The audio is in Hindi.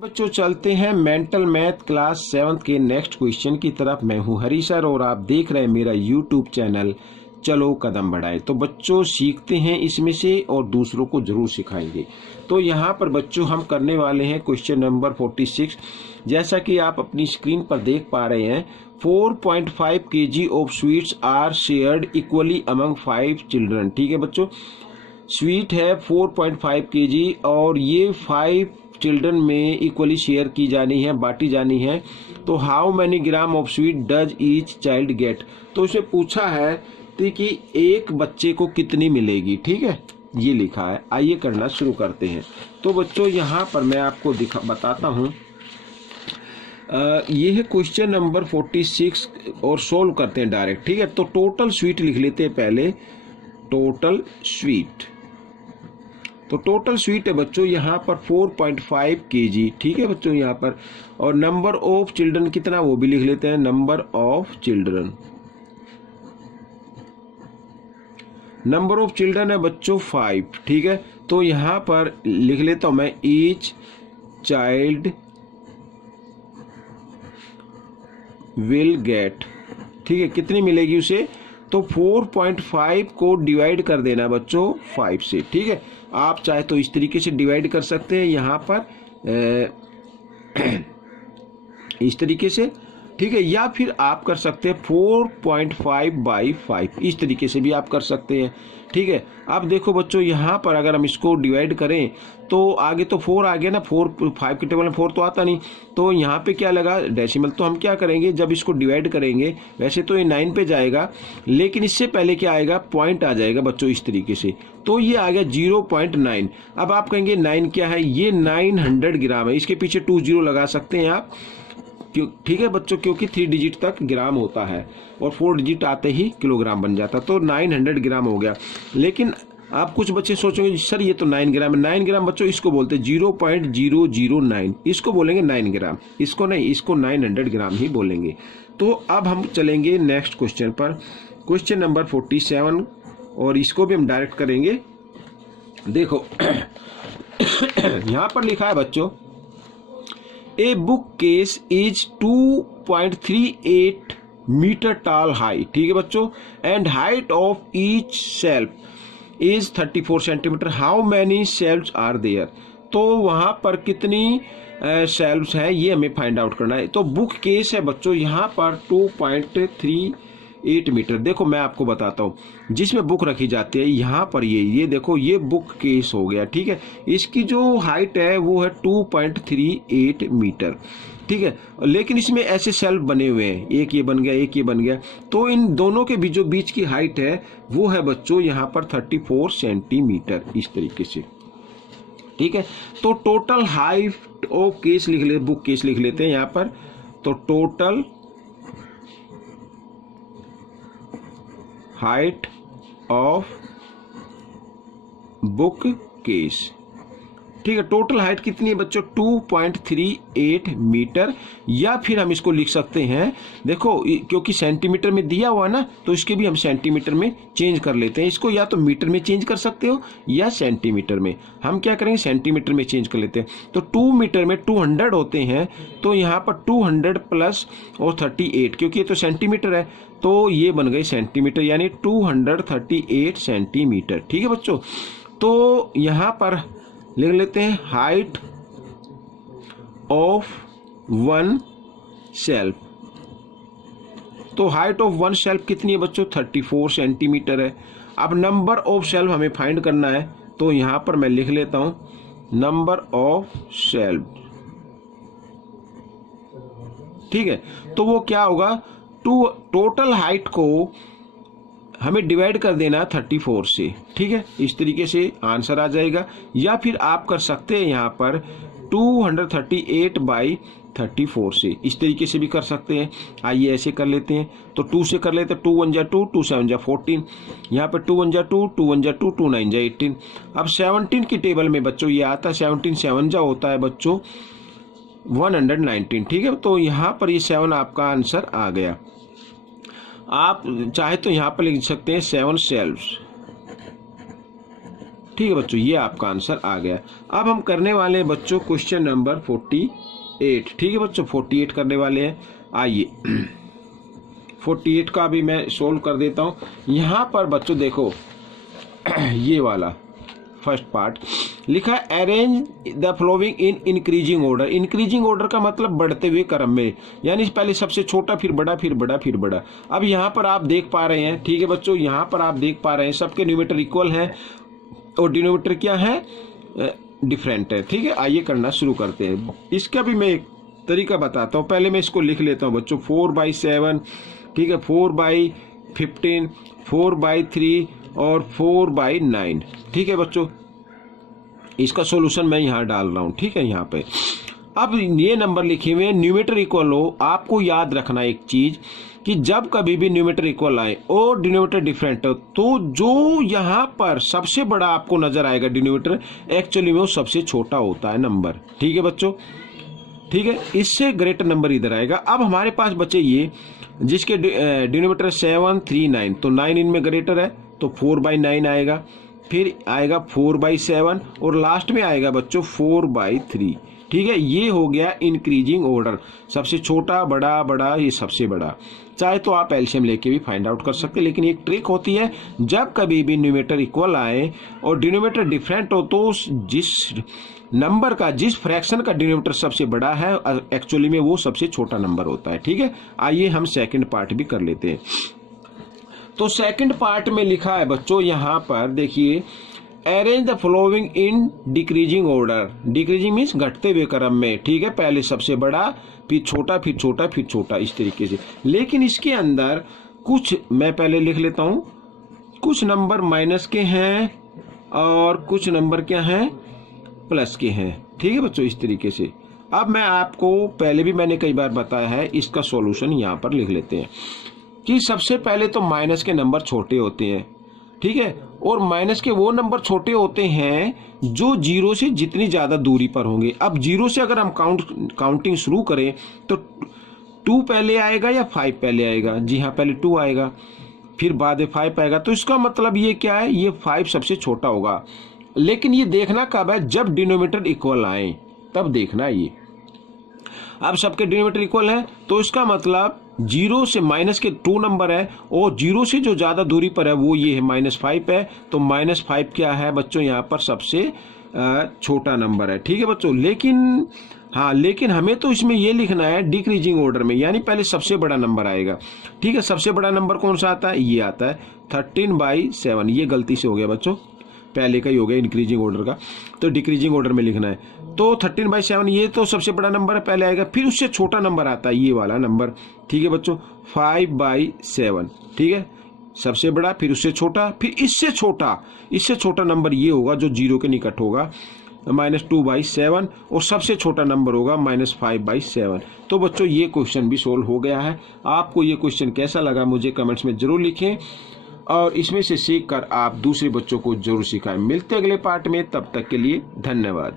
बच्चों चलते हैं मेंटल मैथ क्लास 7 के नेक्स्ट क्वेश्चन की तरफ। मैं हूं हरी सर और आप देख रहे हैं मेरा यूट्यूब चैनल चलो कदम बढ़ाए। तो बच्चों सीखते हैं इसमें से और दूसरों को जरूर सिखाएंगे। तो यहाँ पर बच्चों हम करने वाले हैं क्वेश्चन नंबर 46। जैसा कि आप अपनी स्क्रीन पर देख पा रहे हैं, 4.5 kg of sweets are shared equally among 5 children. ठीक है बच्चों, स्वीट है 4.5 kg और ये 5 चिल्ड्रन में इक्वली शेयर की जानी है, बांटी जानी है। तो how many gram of sweet does each child gate. तो इसे पूछा है कि एक बच्चे को कितनी मिलेगी। ठीक है, ये लिखा है। आइए करना शुरू करते हैं। तो बच्चों यहाँ पर मैं आपको बताता हूँ। ये है क्वेश्चन नंबर 46 और सोल्व करते हैं डायरेक्ट। ठीक है, तो टोटल स्वीट लिख लेते हैं पहले। टोटल स्वीट, तो टोटल स्वीट है बच्चों यहाँ पर 4.5 kg। ठीक है बच्चों यहाँ पर, और नंबर ऑफ चिल्ड्रन कितना वो भी लिख लेते हैं। Number of children, number of children है बच्चों 5। ठीक है, तो यहाँ पर लिख लेता हूं मैं ईच चाइल्ड विल गेट। ठीक है, कितनी मिलेगी उसे, तो 4.5 को डिवाइड कर देना बच्चों 5 से। ठीक है, आप चाहे तो इस तरीके से डिवाइड कर सकते हैं यहाँ पर इस तरीके से। ठीक है, या फिर आप कर सकते हैं 4.5/5, इस तरीके से भी आप कर सकते हैं। ठीक है, अब देखो बच्चों यहाँ पर अगर हम इसको डिवाइड करें तो आगे तो 4 आ गया ना, 5 के टेबल में 4 तो आता नहीं, तो यहाँ पे क्या लगा डेसिमल। तो हम क्या करेंगे, जब इसको डिवाइड करेंगे वैसे तो ये 9 पे जाएगा, लेकिन इससे पहले क्या आएगा, पॉइंट आ जाएगा बच्चों इस तरीके से। तो ये आ गया 0.9। अब आप कहेंगे 9 क्या है, ये 900 ग्राम है। इसके पीछे 20 लगा सकते हैं आप, ठीक है बच्चों, क्योंकि 3 डिजिट तक ग्राम होता है और 4 डिजिट आते ही किलोग्राम बन जाता। तो 900 ग्राम हो गया। लेकिन आप कुछ बच्चे सोचेंगे सर ये तो 9 ग्राम है। 9 ग्राम बच्चों इसको बोलते हैं 0.009, इसको बोलेंगे 9 ग्राम, इसको नहीं, इसको 900 ग्राम ही बोलेंगे। तो अब हम चलेंगे नेक्स्ट क्वेश्चन पर, क्वेश्चन नंबर 47, और इसको भी हम डायरेक्ट करेंगे। देखो यहां पर लिखा है बच्चों, a book case is 2.38 metre tall high. ठीक है बच्चों, and height of each shelf is 34 centimetre. How many shelves are there. तो वहां पर कितनी शेल्फ्स हैं ये हमें फाइंड आउट करना है। तो बुक केस है बच्चों यहाँ पर 2.38 मीटर। देखो मैं आपको बताता हूँ, जिसमें बुक रखी जाती है यहाँ पर ये देखो, ये बुक केस हो गया। ठीक है, इसकी जो हाइट है वो है 2.38 मीटर। ठीक है, लेकिन इसमें ऐसे शेल्फ बने हुए हैं, एक ये बन गया, एक ये बन गया। तो इन दोनों के बीच की हाइट है वो है बच्चों यहाँ पर 34 सेंटीमीटर, इस तरीके से। ठीक है, तो टोटल हाइट ऑफ केस लिख ले, बुक केस लिख लेते हैं यहाँ पर। तो total height of book case. ठीक है, टोटल हाइट कितनी है बच्चों, 2.38 मीटर। या फिर हम इसको लिख सकते हैं, देखो क्योंकि सेंटीमीटर में दिया हुआ ना, तो इसके भी हम सेंटीमीटर में चेंज कर लेते हैं। इसको या तो मीटर में चेंज कर सकते हो या सेंटीमीटर में। हम क्या करेंगे, सेंटीमीटर में चेंज कर लेते हैं। तो 2 मीटर में 200 होते हैं, तो यहाँ पर 200 प्लस और 38, क्योंकि ये तो सेंटीमीटर है, तो ये बन गए सेंटीमीटर, यानी 238 सेंटीमीटर। ठीक है बच्चों, तो यहाँ पर लिख लेते हैं हाइट ऑफ वन शेल्फ। तो हाइट ऑफ वन शेल्फ कितनी है बच्चों, 34 सेंटीमीटर है। अब नंबर ऑफ शेल्फ हमें फाइंड करना है, तो यहां पर मैं लिख लेता हूं नंबर ऑफ शेल्फ। ठीक है, तो वो क्या होगा, टोटल हाइट को हमें डिवाइड कर देना 34 से। ठीक है, इस तरीके से आंसर आ जाएगा। या फिर आप कर सकते हैं यहाँ पर 238/34 से, इस तरीके से भी कर सकते हैं। आइए ऐसे कर लेते हैं, तो 2 से कर लेते हैं, 2 1 जा 2, 2 7 जा 14, यहाँ पर 2 1 जा 2, 2 1 जा 2, 2 9 जा 18। अब 17 की टेबल में बच्चों ये आता है, 17 7 जा होता है बच्चों 119। ठीक है, तो यहाँ पर ये 7 आपका आंसर आ गया। आप चाहे तो यहाँ पर लिख सकते हैं 7 शेल्फ्स। ठीक है बच्चों, ये आपका आंसर आ गया। अब हम करने वाले हैं बच्चों क्वेश्चन नंबर 48। ठीक है बच्चों, 48 करने वाले हैं। आइए 48 का भी मैं सोल्व कर देता हूँ। यहाँ पर बच्चों देखो ये वाला फर्स्ट पार्ट लिखा है, arrange the following in increasing order. Increasing order का मतलब बढ़ते हुए क्रम में, यानी पहले सबसे छोटा फिर बड़ा फिर बड़ा फिर बड़ा। अब यहाँ पर आप देख पा रहे हैं, ठीक है बच्चों, यहाँ पर आप देख पा रहे हैं सबके न्यूमरेटर इक्वल है और डिनोमिनेटर क्या है, डिफरेंट है। ठीक है, आइए करना शुरू करते हैं। इसका भी मैं एक तरीका बताता हूँ। पहले मैं इसको लिख लेता हूँ बच्चों, 4/7, ठीक है, 4/15, 4/3 और 4/9। ठीक है बच्चों, इसका सॉल्यूशन मैं यहाँ डाल रहा हूँ। ठीक है, यहाँ पे अब ये नंबर लिखे हुए न्यूमरेटर इक्वल हो। आपको याद रखना एक चीज कि जब कभी भी न्यूमरेटर इक्वल आए और डिनोमिनेटर डिफरेंट हो, तो जो यहाँ पर सबसे बड़ा आपको नजर आएगा डिनोमिनेटर, एक्चुअली में वो सबसे छोटा होता है नंबर। ठीक है बच्चों, ठीक है, इससे ग्रेटर नंबर इधर आएगा। अब हमारे पास बचे ये जिसके डिनोमिनेटर 7, 3, 9, तो 9 इनमें ग्रेटर है तो 4/9 आएगा, फिर आएगा 4/7 और लास्ट में आएगा बच्चों 4/3। ठीक है, ये हो गया इंक्रीजिंग ऑर्डर, सबसे छोटा बड़ा बड़ा ये सबसे बड़ा। चाहे तो आप एलसीएम लेके भी फाइंड आउट कर सकते हैं, लेकिन एक ट्रिक होती है, जब कभी भी न्यूमरेटर इक्वल आए और डिनोमिनेटर डिफरेंट हो तो जिस नंबर का, जिस फ्रैक्शन का डिनोमिनेटर सबसे बड़ा है, एक्चुअली में वो सबसे छोटा नंबर होता है। ठीक है, आइए हम सेकंड पार्ट भी कर लेते हैं। तो सेकंड पार्ट में लिखा है बच्चों, यहाँ पर देखिए, arrange the following in decreasing order. Decreasing means घटते हुए क्रम में। ठीक है, पहले सबसे बड़ा फिर छोटा फिर छोटा फिर छोटा, इस तरीके से। लेकिन इसके अंदर कुछ मैं पहले लिख लेता हूं, कुछ नंबर माइनस के हैं और कुछ नंबर क्या हैं, प्लस के हैं। ठीक है बच्चों, इस तरीके से। अब मैं आपको पहले भी मैंने कई बार बताया है, इसका सॉल्यूशन यहां पर लिख लेते हैं कि सबसे पहले तो माइनस के नंबर छोटे होते हैं। ठीक है, और माइनस के वो नंबर छोटे होते हैं जो जीरो से जितनी ज्यादा दूरी पर होंगे। अब जीरो से अगर हम काउंटिंग शुरू करें तो 2 पहले आएगा या 5 पहले आएगा? जी हाँ, पहले 2 आएगा, फिर बाद में 5 आएगा। तो इसका मतलब ये क्या है, ये 5 सबसे छोटा होगा। लेकिन ये देखना कब है, जब डिनोमिनेटर इक्वल आए तब देखना है ये। अब सबके डिनोमिनेटर इक्वल है तो इसका मतलब जीरो से माइनस के 2 नंबर है और जीरो से जो ज्यादा दूरी पर है वो ये है -5 है। तो -5 क्या है बच्चों, यहाँ पर सबसे छोटा नंबर है। ठीक है बच्चों, लेकिन हमें तो इसमें ये लिखना है डिक्रीजिंग ऑर्डर में, यानी पहले सबसे बड़ा नंबर आएगा। ठीक है, सबसे बड़ा नंबर कौन सा आता है, ये आता है 13/7। ये गलती से हो गया बच्चों, पहले का ही हो गया इंक्रीजिंग ऑर्डर का, तो डिक्रीजिंग ऑर्डर में लिखना है। तो 13/7 ये तो सबसे बड़ा नंबर है, पहले आएगा, फिर उससे छोटा नंबर आता है ये वाला नंबर। ठीक है बच्चों, 5/7। ठीक है, सबसे बड़ा, फिर उससे छोटा, फिर इससे छोटा नंबर ये होगा जो जीरो के निकट होगा, -2/7, और सबसे छोटा नंबर होगा -5/7। तो बच्चों ये क्वेश्चन भी सोल्व हो गया है। आपको ये क्वेश्चन कैसा लगा मुझे कमेंट्स में जरूर लिखें और इसमें से सीख कर आप दूसरे बच्चों को जरूर सिखाएं। मिलते अगले पार्ट में, तब तक के लिए धन्यवाद।